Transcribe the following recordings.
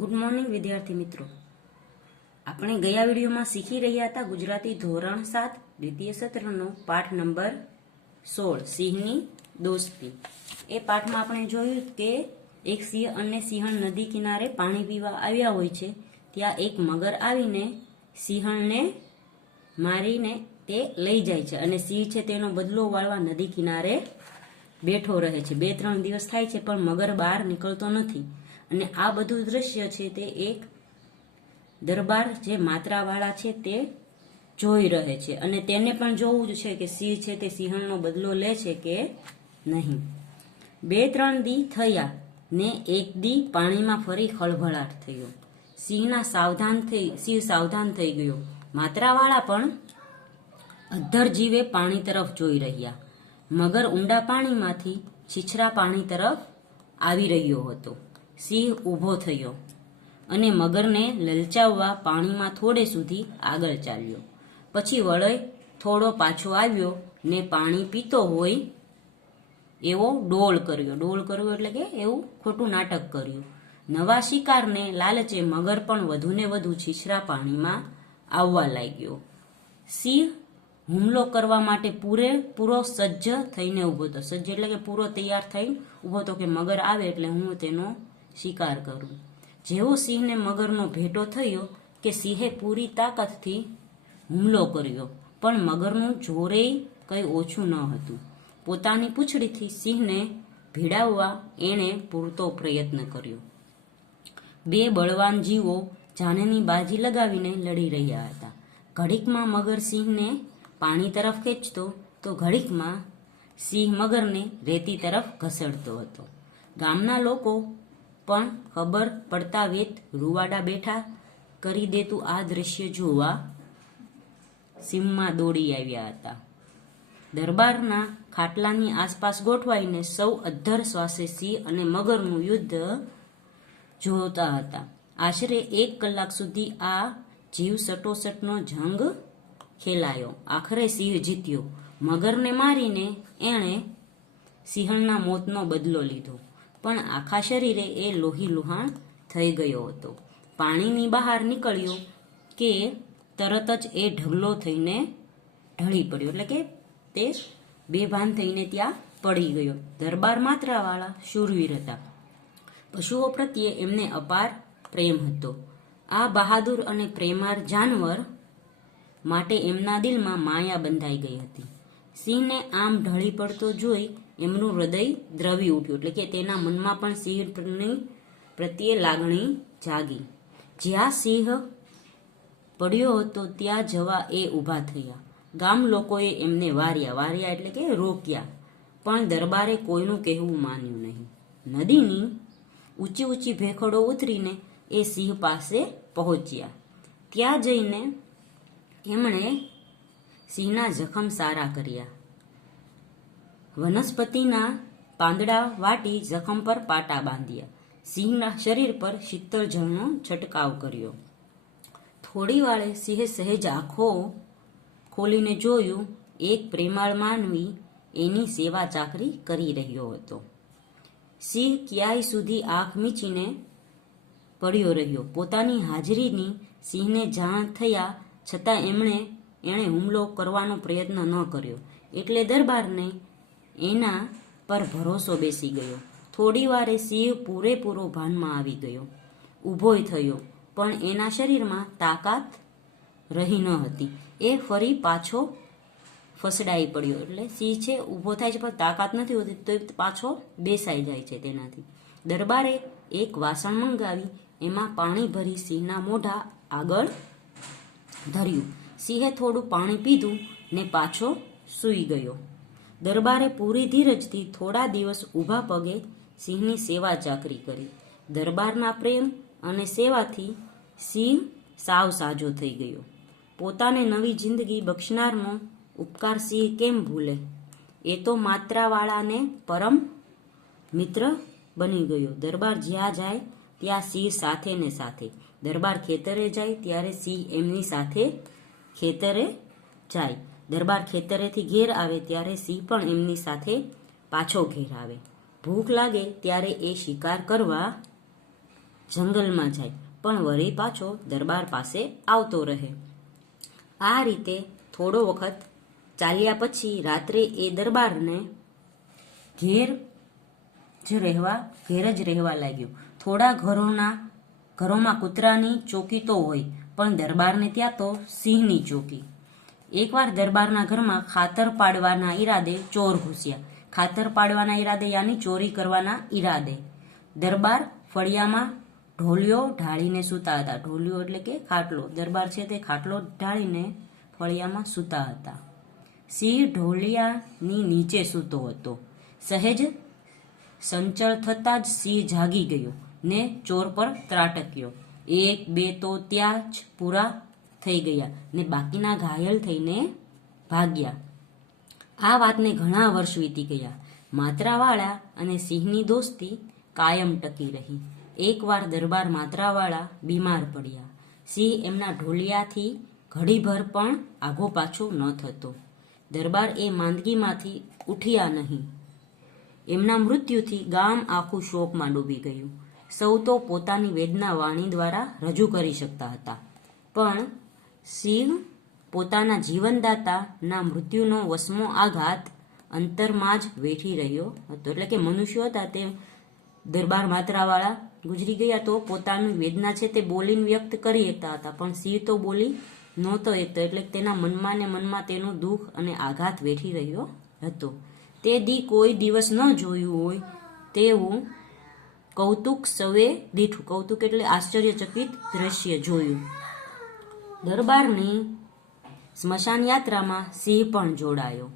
Good morning વિદ્યાર્થી મિત્રો. આપણે ગયા વિડીયોમાં શીખી રહ્યા હતા ગુજરાતી ધોરણ સાત, દ્વિતીય સત્રનો પાઠ નંબર સોળ, સિંહની દોસ્તી. એ પાઠમાં આપણે જોયું કે એક સિંહ અને સિંહણ નદી કિનારે પાણી પીવા આવ્યા હોય છે. ત્યાં એક મગર આવીને સિંહણને મારીને તે લઈ જાય છે અને સિંહ છે તેનો બદલો વાળવા નદી કિનારે બેઠો રહે છે. બે ત્રણ દિવસ થાય છે પણ મગર બહાર નીકળતો નથી. અને આ બધું દ્રશ્ય છે તે એક દરબાર જે માત્રાવાળા છે તે જોઈ રહે છે. અને તેને પણ જોવું જ છે કે સિંહ છે તે સિંહણનો બદલો લે છે કે નહીં. બે ત્રણ દી થયા ને એક દી પાણીમાં ફરી ખળભળાટ થયો. સિંહના સાવધાન થઈ, સિંહ સાવધાન થઈ ગયો. માત્રાવાળા પણ અધ્ધર જીવે પાણી તરફ જોઈ રહ્યા. મગર ઊંડા પાણીમાંથી છીછરા પાણી તરફ આવી રહ્યો હતો. સિંહ ઊભો થયો અને મગરને લલચાવવા પાણીમાં થોડે સુધી આગળ ચાલ્યો. પછી વળય થોડો પાછો આવ્યો ને પાણી પીતો હોય એવો ડોળ કર્યો. ડોળ કર્યો એટલે કે એવું ખોટું નાટક કર્યું. નવા શિકારને લાલચે મગર પણ વધુને વધુ છીછરા પાણીમાં આવવા લાગ્યો. સિંહ હુમલો કરવા માટે પૂરે પૂરો સજ્જ થઈને ઊભો હતો સજ્જ એટલે કે પૂરો તૈયાર થઈને ઊભો હતો કે મગર આવે એટલે હું તેનો શિકાર કરું. જેવો સિંહને મગરનો ભેટો થયો કે સિંહે પૂરી તાકાતથી હુમલો કર્યો, પણ મગરનું જોરે કંઈ ઓછું ન હતું. પોતાની પૂંછડીથી સિંહને ભીડાવવા એણે પૂરતો પ્રયત્ન કર્યો. બે બળવાન જીવો જાનની બાજી લગાવીને લડી રહ્યા હતા. ઘડીકમાં મગર સિંહને પાણી તરફ ખેંચતો, તો ઘડીકમાં સિંહ મગરને રેતી તરફ ઘસેડતો હતો. ગામના લોકો પણ ખબર પડતા વેત રૂવાડા બેઠા કરી દેતું આ દ્રશ્ય જોવા સીમમાં દોડી આવ્યા હતા. દરબારના ખાટલાની આસપાસ ગોઠવાઈને સૌ અધ્ધર શ્વાસે સિંહ અને મગરનું યુદ્ધ જોતા હતા. આશરે એક કલાક સુધી આ જીવ સટોસટનો જંગ ખેલાયો. આખરે સિંહ જીત્યો. મગરને મારીને એણે સિંહણના મોતનો બદલો લીધો. પણ આખા શરીરે એ લોહી લુહાણ થઈ ગયો હતો. પાણીની બહાર નીકળ્યો કે તરત જ એ ઢગલો થઈને ઢળી પડ્યો. એટલે કે તે બેભાન થઈને ત્યાં પડી ગયો. દરબાર માત્રાવાળા શૂરવીર હતા. પશુઓ પ્રત્યે એમને અપાર પ્રેમ હતો. આ બહાદુર અને પ્રેમાર જાનવર માટે એમના દિલમાં માયા બંધાઈ ગઈ હતી. સિંહને આમ ઢળી પડતો જોઈ એમનું હૃદય દ્રવી ઉઠ્યું, એટલે કે તેના મનમાં પણ સિંહની પ્રત્યે લાગણી જાગી. જ્યાં સિંહ પડ્યો હતો, ત્યાં જવા એ ઊભા થયા. ગામ લોકોએ એમને વાર્યા. વાર્યા એટલે કે રોક્યા. પણ દરબારે કોઈનું કહેવું માન્યું નહીં. નદીની ઊંચી ઊંચી ભેખડો ઉતરીને એ સિંહ પાસે પહોંચ્યા. ત્યાં જઈને એમણે સિંહના જખમ સારા કર્યા. વનસ્પતિના પાંદડા વાટી જખમ પર પાટા બાંધ્યા. સિંહના શરીર પર શીતળ જળનો છંટકાવ કર્યો. થોડી વાળે સિંહે સહેજ આંખો ખોલીને જોયું, એક પ્રેમાળ માનવી એની સેવા ચાકરી કરી રહ્યો હતો. સિંહ ક્યાંય સુધી આંખ મીચીને પડ્યો રહ્યો? પોતાની હાજરીની સિંહને જાણ થયા છતાં એમણે એણે હુમલો કરવાનો પ્રયત્ન ન કર્યો. એટલે દરબારને એના પર ભરોસો બેસી ગયો. થોડી વારે સિંહ પૂરેપૂરો ભાનમાં આવી ગયો. ઊભોય થયો, પણ એના શરીરમાં તાકાત રહી ન હતી. એ ફરી પાછો ફસડાઈ પડ્યો. એટલે સિંહ છે, ઊભો થાય છે, પણ તાકાત નથી હોતી, તો પાછો બેસાઈ જાય છે તેનાથી. દરબારે એક વાસણ મંગાવી, એમાં પાણી ભરી સિંહના મોઢા આગળ ધર્યું. સિંહે થોડું પાણી પીધું ને પાછો સૂઈ ગયો. દરબારે પૂરી ધીરજથી થોડા દિવસ ઊભા પગે સિંહની સેવા ચાકરી કરી. દરબારના પ્રેમ અને સેવાથી સિંહ સાવ સાજો થઈ ગયો. પોતાને નવી જિંદગી બક્ષનારનો ઉપકાર સિંહ કેમ ભૂલે? એ તો માત્રાવાળાને પરમ મિત્ર બની ગયો. દરબાર જ્યાં જાય, ત્યાં સિંહ સાથે ને સાથે. દરબાર ખેતરે જાય, ત્યારે સિંહ એમની સાથે ખેતરે જાય. દરબાર ખેતરેથી ઘેર આવે ત્યારે સિંહ પણ એમની સાથે પાછો ઘેર આવે. ભૂખ લાગે ત્યારે એ શિકાર કરવા જંગલમાં જાય, પણ વળી પાછો દરબાર પાસે આવતો રહે. આ રીતે થોડો વખત ચાલ્યા પછી રાત્રે એ દરબારને ઘેર જ રહેવા, ઘેર જ રહેવા લાગ્યું. થોડા ઘરોના, ઘરોમાં કૂતરાની ચોકી તો હોય, પણ દરબારને ત્યાં તો સિંહની ચોકી. એકવાર દરબારના ઘરમાં ખાતર પાડવાના ઈરાદે ચોર ઘૂસ્યા. ખાતર પાડવાના ઈરાદે યાની ચોરી કરવાના ઈરાદે. દરબાર ફળિયામાં ઢોલિયો ઢાળીને સૂતા હતા. ઢોલિયો એટલે કે ખાટલો. દરબાર છે તે ખાટલો ઢાળીને ફળિયામાં સૂતા હતા. સિંહ ઢોલિયાની નીચે સૂતો હતો. સહેજ સંચળ થતાં જ સિંહ જાગી ગયો ને ચોર પર ત્રાટક્યો. એક, બે તો ત્યાં જ પૂરા થઈ ગયા ને બાકીના ઘાયલ થઈને ભાગ્યા. આ વાતને ઘણા વર્ષ વીતી ગયા. માત્રાવાળા અને સિંહની દોસ્તી કાયમ ટકી રહી. એકવાર દરબાર માત્રાવાળા બીમાર પડ્યા. સિંહ એમના ઢોલિયાથી ઘડીભર પણ આઘો પાછો ન થતો. દરબાર એ માંદગીમાંથી ઉઠ્યા નહીં. એમના મૃત્યુથી ગામ આખું શોકમાં ડૂબી ગયું. સૌ તો પોતાની વેદના વાણી દ્વારા રજૂ કરી શકતા હતા. પણ સિંહ પોતાના જીવનદાતાના મૃત્યુનો વસમો આઘાત અંતરમાં જ વેઠી રહ્યો હતો. એટલે કે મનુષ્યો હતા તે દરબાર માત્રાવાળા ગુજરી ગયા તો પોતાની વેદના છે તે બોલીને વ્યક્ત કરી શકતા હતા. પણ સિંહ તો બોલી નહોતો એકતો. એટલે તેના મનમાં ને મનમાં તેનું દુઃખ અને આઘાત વેઠી રહ્યો હતો. તે દી કોઈ દિવસ ન જોયું હોય તેવું કૌતુક સવે દીઠું. કૌતુક એટલે આશ્ચર્યચકિત દ્રશ્ય જોયું. દરબારની સ્મશાન યાત્રામાં સિંહ પણ જોડાયો.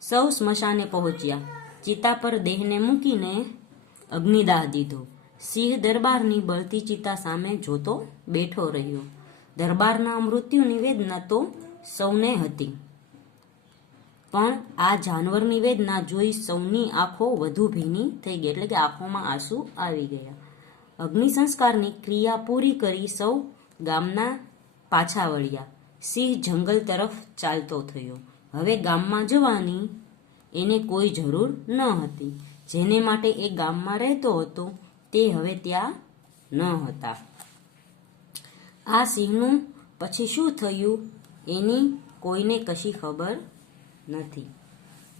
સૌ સ્મશાને પહોંચ્યા. ચિતા પર દેહને મૂકીને અગ્નિદાહ દીધો. સિંહ દરબારની બળતી ચિતા સામે જોતો બેઠો રહ્યો. દરબારના મૃત્યુની વેદના તો સૌને હતી. પણ આ જાનવરની વેદના જોઈ સૌની આંખો વધુ ભીની થઈ ગઈ એટલે કે આંખોમાં આંસુ આવી ગયા. અગ્નિ સંસ્કારની ક્રિયા પૂરી કરી સૌ ગામના પાછા વળ્યા. સિંહ જંગલ તરફ ચાલતો થયો. હવે ગામમાં જવાની એને કોઈ જરૂર ન હતી. જેને માટે એ ગામમાં રહેતો હતો તે હવે ત્યાં ન હતા. આ સિંહનું પછી શું થયું એની કોઈને કશી ખબર નથી.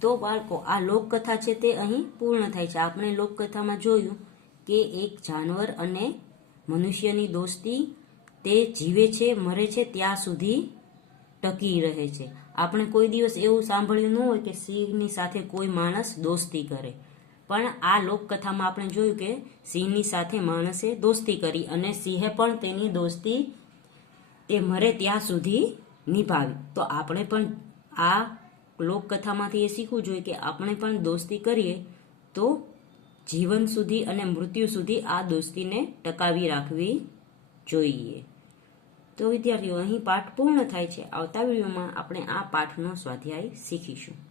તો બાળકો, આ લોકકથા છે તે અહીં પૂર્ણ થાય છે. આપણે લોકકથામાં જોયું કે એક જાનવર અને મનુષ્યની દોસ્તી તે જીવે છે, મરે છે, ત્યાં સુધી ટકી રહે છે. આપણે કોઈ દિવસ એવું સાંભળ્યું ન હોય કે સિંહની સાથે કોઈ માણસ દોસ્તી કરે. પણ આ લોકકથામાં આપણે જોયું કે સિંહની સાથે માણસે દોસ્તી કરી અને સિંહે પણ તેની દોસ્તી તે મરે ત્યાં સુધી નિભાવી. તો આપણે પણ આ લોકકથામાંથી એ શીખવું જોઈએ કે આપણે પણ દોસ્તી કરીએ તો જીવન સુધી અને મૃત્યુ સુધી આ દોસ્તીને ટકાવી રાખવી જોઈએ. તો વિદ્યાર્થીઓ અહીં પાઠ પૂર્ણ થાય છે. આવતા વિડીયોમાં આપણે આ પાઠનો સ્વાધ્યાય શીખીશું.